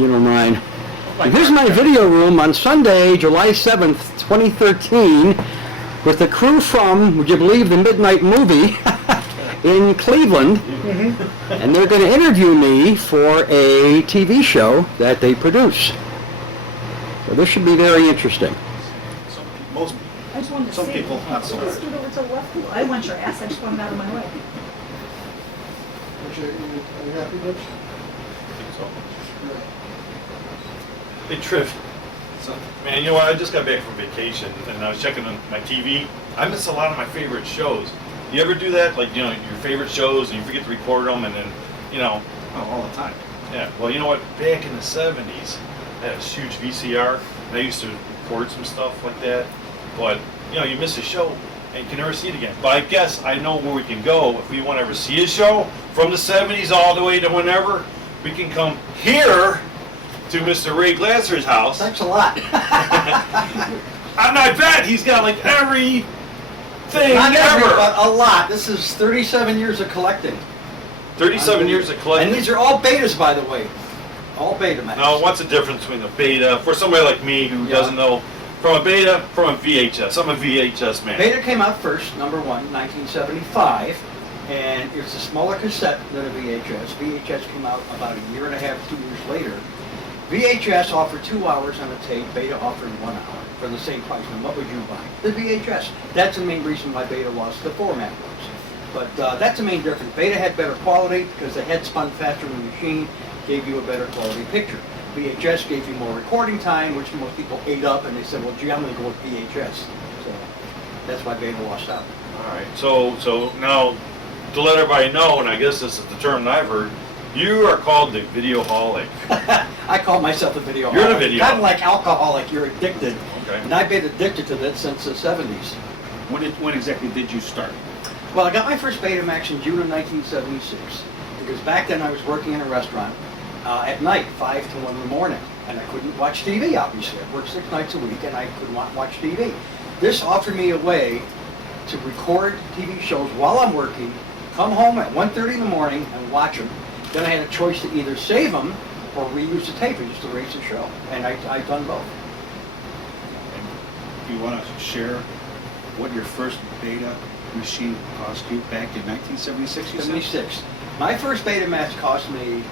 you don't mind. Here's my video room on Sunday, July 7th, 2013, with the crew from, would you believe, the Midnight Movie in Cleveland. And they're going to interview me for a TV show that they produce. So this should be very interesting. Most I just wanted to Some see. people not so Just scoot over to the left. I want your ass. I just want it out of my way. Are you happy, Rich? Hey, Triv. So, man, you know what? I just got back from vacation and I was checking on my TV. I miss a lot of my favorite shows. You ever do that? Like, you know, your favorite shows and you forget to record them and then, you know. Oh, all the time. Yeah, well, you know what? Back in the 70s, I had a huge VCR and I used to record some stuff like that. But, you know, you miss a show and you can never see it again. But I guess I know where we can go if we want to ever see a show from the 70s all the way to whenever. We can come here to Mr. Ray Glasser's house. Thanks a lot. And I bet he's got like everything Not every, ever. but a lot. This is 37 years of collecting. 37 years of collecting. And these are all betas, by the way. All Betamax. Now, what's the difference between a beta, for somebody like me who doesn't know, from a beta, from a VHS? I'm a VHS man. Beta came out first, number one, 1975, and it's a smaller cassette than a VHS. VHS came out about a year and a half, 2 years later. VHS offered 2 hours on a tape, Beta offered 1 hour for the same price. And what would you buy? The VHS. That's the main reason why Beta lost the format was. But that's the main difference. Beta had better quality because the head spun faster than the machine, gave you a better quality picture. VHS gave you more recording time, which most people ate up, and they said, well, gee, I'm going to go with VHS. So that's why Beta lost out. All right, so now, to let everybody know, and I guess this is the term that I've heard, you are called the videoholic. I call myself a videoholic. You're the video. Kind of like alcoholic, you're addicted. Okay. And I've been addicted to that since the 70s. When exactly did you start? Well, I got my first Betamax in June of 1976, because back then I was working in a restaurant at night, 5 to 1 in the morning, and I couldn't watch TV, obviously. I worked 6 nights a week, and I could not watch TV. This offered me a way to record TV shows while I'm working, come home at 1:30 in the morning and watch them. Then I had a choice to either save them or reuse the tape and just erase the show, and I've done both. Do you want to share what your first Beta machine cost you back in 1976? You said? 76. My first Betamax cost me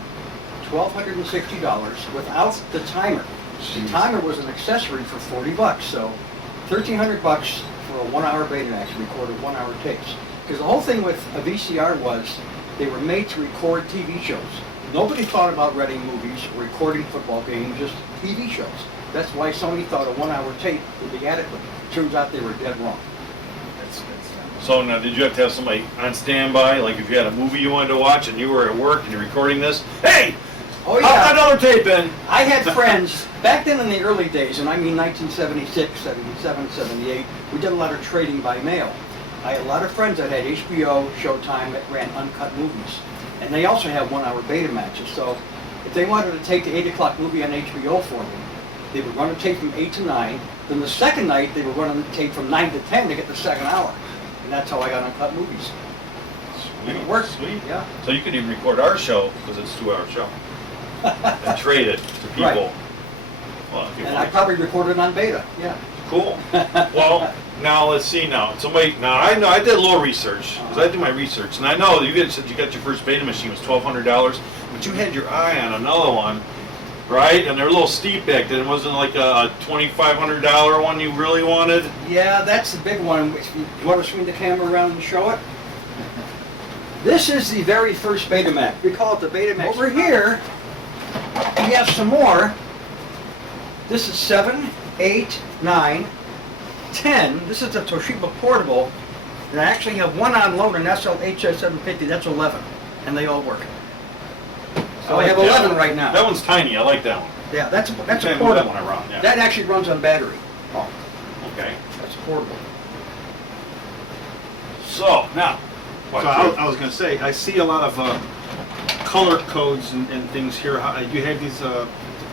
$1,260 without the timer. The Jeez. timer was an accessory for $40, so $1,300 for a 1 hour Betamax recorded 1 hour tapes. Because the whole thing with a VCR was they were made to record TV shows. Nobody thought about renting movies, recording football games, just TV shows. That's why Sony thought a 1 hour tape would be adequate. Turns out they were dead wrong. So now, did you have to have somebody on standby? Like if you had a movie you wanted to watch and you were at work and you're recording this, hey, Oh pop another tape in. I had friends, back then in the early days, and I mean 1976, 77, 78, we did a lot of trading by mail. I had a lot of friends that had HBO, Showtime, that ran uncut movies. And they also had 1 hour Betamaxes, so if they wanted to take the 8 o'clock movie on HBO for me, they would run a tape from 8 to 9, then the second night they would run a tape from 9 to 10 to get the second hour. And that's how I got uncut movies. Sweet, It worked. sweet. Yeah. So you could even record our show, because it's a 2 hour show, and trade it to people. Right. Well, if you And I want. probably recorded on Beta, yeah. Cool. Well, now let's see now. Somebody, now I know I did a little research, because I do my research, and I know you said you got your first Beta machine was $1,200, but you had your eye on another one, right? And they're a little steep back then. It wasn't like a $2,500 one you really wanted. Yeah, that's the big one. If you want to swing the camera around and show it? This is the very first Betamax. We call it the Betamax. Over here, we have some more. This is 7, 8, 9, 10. This is the Toshiba Portable. And I actually have one on loan, an SL-HS750. That's 11. And they all work. So I like have that 11 one. right now. That one's tiny. I like that one. Yeah, that's a That portable. one I run. Yeah. That actually runs on battery. Oh, Okay. that's portable. So now, So I was going to say, I see a lot of color codes and things here. How, you have these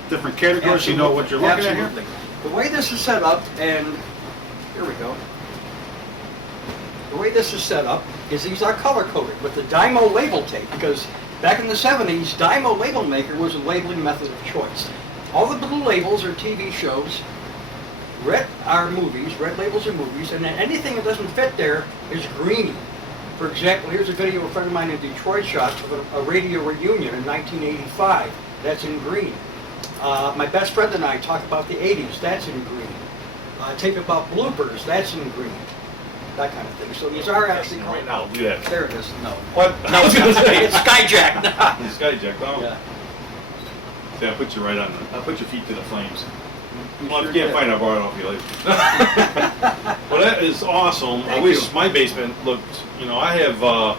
different categories. You know what you're looking at here. Absolutely. The way this is set up, and here we go. The way this is set up is these are color coded with the Dymo label tape, because Back in the 70s, Dymo Label Maker was a labeling method of choice. All the blue labels are TV shows, red are movies, red labels are movies, and then anything that doesn't fit there is green. For example, here's a video a friend of mine in Detroit shot of a radio reunion in 1985. That's in green. My best friend and I talk about the 80s. That's in green. Tape about bloopers. That's in green. That kind of thing. So these are actually Right now, do that. There it is. No. What? No, I was gonna say. it's Skyjack. Skyjack, oh. Yeah. See, I put you right on the, I put your feet to the flames. You Well, sure if you can't did. find it, I'll borrow it off you later. Well, that is awesome. I Thank wish you. my basement looked, you know, I have, I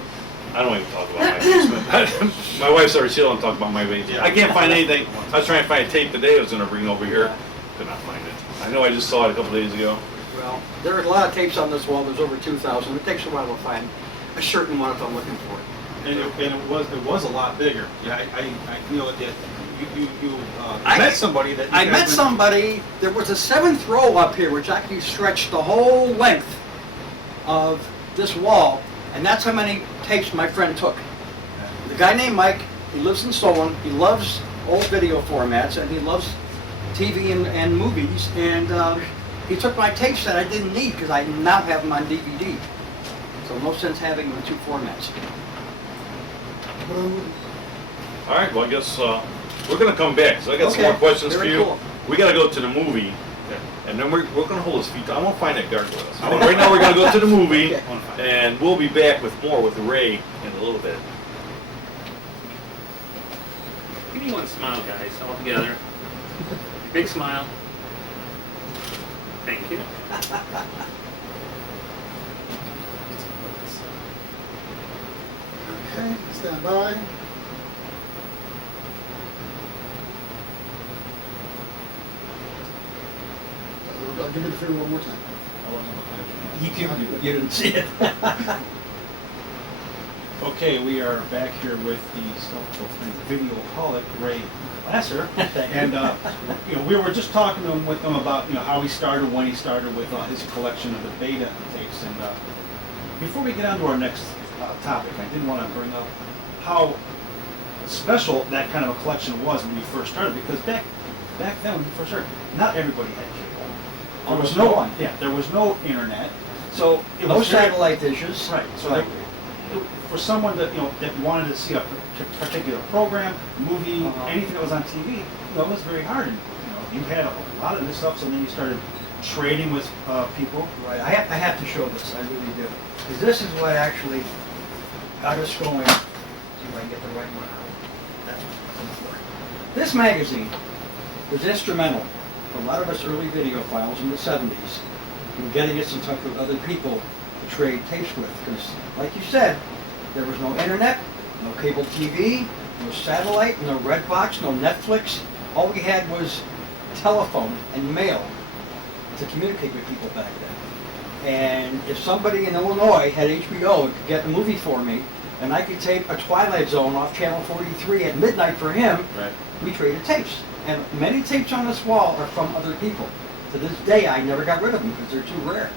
don't even talk about my basement. My wife started chilling and talk about my basement. I can't find anything. I was trying to find a tape today I was gonna bring over here. Could not find it. I know I just saw it a couple days ago. Well, there are a lot of tapes on this wall. There's over 2,000. It takes a while to find a certain one if I'm looking for it. And it was a lot bigger. Yeah, I you know, that you I- met somebody that you I guys met went- somebody, there was a 7th row up here which actually stretched the whole length of this wall, and that's how many tapes my friend took. The guy named Mike, he lives in Solon, he loves old video formats, and he loves TV and movies, and he took my tapes that I didn't need because I now have them on DVD. So no sense having them in 2 formats. All right, well, I guess, we're gonna come back, so I got some Okay, more questions for very you. cool. We gotta go to the movie, and then we're gonna hold his feet. I won't find that gargoyle. So right now, we're gonna go to the movie, Okay. and we'll be back with more with Ray in a little bit. Give me one smile, guys, all together. Big smile. Thank you. Okay, stand by. I'll give you the finger one more time. You didn't see it. Okay, we are back here with the self-proclaimed videoholic Ray Lasser, and you know, we were just talking to him with him about, you know, how he started, when he started with his collection of the beta tapes. And before we get on to our next topic, I did want to bring up how special that kind of a collection was when you first started, because back then when you first started, not everybody had cable. There was Almost no no one. Yeah, there was no internet, so it No was very- satellite dishes. Right, so Right. for someone that, you know, that wanted to see a particular program, movie, Uh-huh. anything that was on TV, you know, it was very hard. And, you know, you had a lot of this stuff, so then you started trading with people. Right, I have to show this, I really do. Because this is what actually got us going. See if I can get the right one out. That's what I'm looking for. This magazine was instrumental for a lot of us early video files in the 70s in getting us in touch with other people to trade tapes with. Because, like you said, there was no internet, no cable TV, no satellite, no Redbox, no Netflix. All we had was telephone and mail to communicate with people back then. And if somebody in Illinois had HBO and could get a movie for me, and I could tape a Twilight Zone off Channel 43 at midnight for him, Right. we traded tapes. And many tapes on this wall are from other people. To this day, I never got rid of them because they're too rare.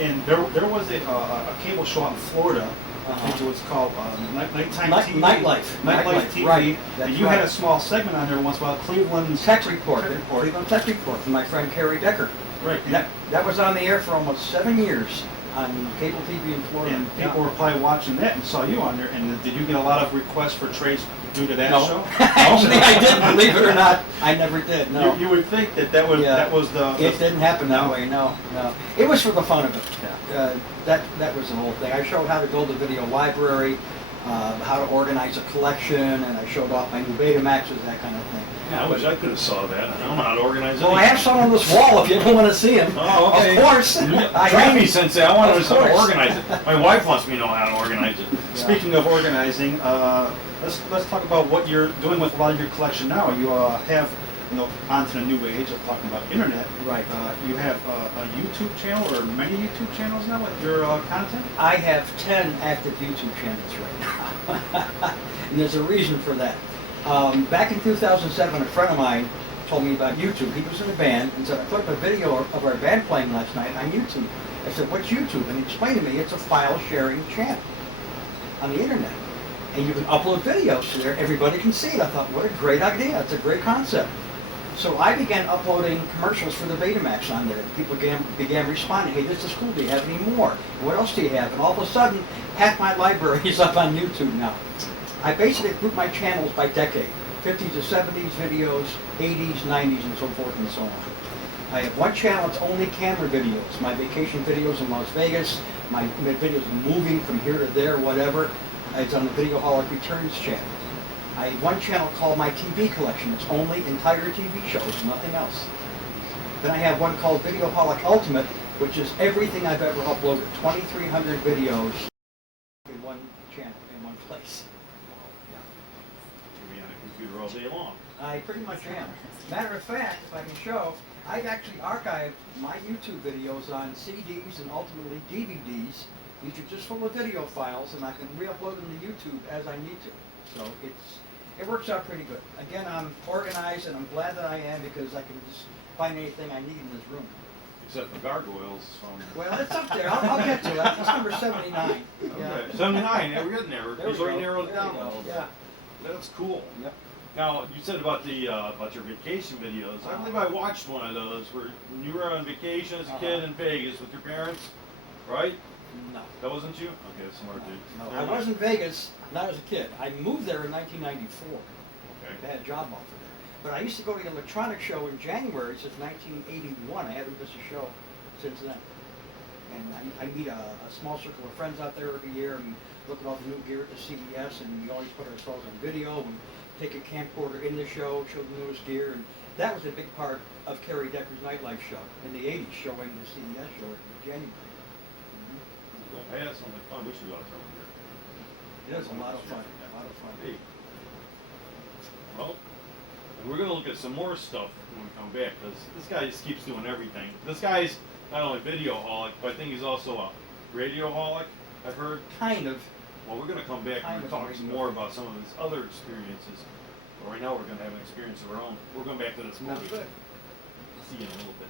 And there was a cable show out in Florida. I think it was called Nighttime TV. Nightlife, TV. right, And that's you had right. a small segment on there once about Cleveland's Tech Report, Tech Report. Cleveland Tech Report from my friend Kerry Decker. Right. And that was on the air for almost 7 years on cable TV in Florida. And people were probably watching that and saw you on there. And did you get a lot of requests for trades due to that No. show? Actually, I didn't, believe it or not. I never did, no. You would think that was Yeah. that was the It didn't happen that No. way, no. It was for the fun of it. Yeah. That was the whole thing. I showed how to build a video library, how to organize a collection, and I showed off my new Betamaxes, that kind of thing. Yeah, I wish I could have saw that. I don't know how to organize it. Well, I have some on this wall if you don't want to see them. Oh, okay. Of course. I Train have. me, Sensei. I want to Of know how to course. organize it. My wife wants me to know how to organize it. Speaking of organizing, let's talk about what you're doing with a lot of your collection now. You have, you know, onto the new age of talking about internet. Right. You have a YouTube channel or many YouTube channels now with your content. I have 10 active YouTube channels right now. And there's a reason for that. Back in 2007, a friend of mine told me about YouTube. He was in a band and said, I put up a video of our band playing last night on YouTube. I said, what's YouTube? And he explained to me it's a file sharing channel on the internet. and you can upload videos to there. Everybody can see it. I thought, what a great idea. It's a great concept. So I began uploading commercials for the Betamax on there. People began responding, hey, this is cool. Do you have any more? What else do you have? And all of a sudden, half my library is up on YouTube now. I basically grouped my channels by decade. 50s to 70s videos, 80s, 90s, and so forth and so on. I have one channel, it's only camera videos. My vacation videos in Las Vegas, my videos moving from here to there, whatever. It's on the Videoholic Returns channel. I have one channel called my TV collection. It's only entire TV shows, nothing else. Then I have one called Videoholic Ultimate, which is everything I've ever uploaded. 2,300 videos in one channel, in one place. You'll be on a computer all day long. I pretty much am. Matter of fact, if I can show, I've actually archived my YouTube videos on CDs and ultimately DVDs. These are just full of video files, and I can re-upload them to YouTube as I need to. So it works out pretty good. Again, I'm organized, and I'm glad that I am because I can just find anything I need in this room. Except for gargoyles. Well, it's up there. I'll get to that. It's number 79. Yeah. Okay. 79, yeah, we're getting there. There we It's already go. narrowed There down we a go. little bit. Yeah. That's cool. Yep. Now, you said about your vacation videos. I believe I watched one of those where you were on vacation as a kid in Vegas with your parents, right? No. That wasn't you? Okay, that's smart, dude. No, Never I mind. was in Vegas, not as a kid. I moved there in 1994. Okay. I had a job offer there. But I used to go to the electronic show in January since 1981. I haven't missed a show since then. And I meet a small circle of friends out there every year and look at all the new gear at the CES, and we always put ourselves on video and take a camcorder in the show, show the newest gear. And that was a big part of Carrie Decker's nightlife show in the 80s, showing the CES show in January. Going past, I'm like, fun. We should go out there one year. It is a lot of fun. A lot of fun. Hey. Well, and we're going to look at some more stuff when we come back, because this guy just keeps doing everything. This guy's not only videoholic, but I think he's also a radioholic, I've heard. Kind of. Well, we're going to come back Kind and of talk radio. some more about some of his other experiences. But right now, we're going to have an experience of our own. We're going back to this Not movie. good. See you in a little bit.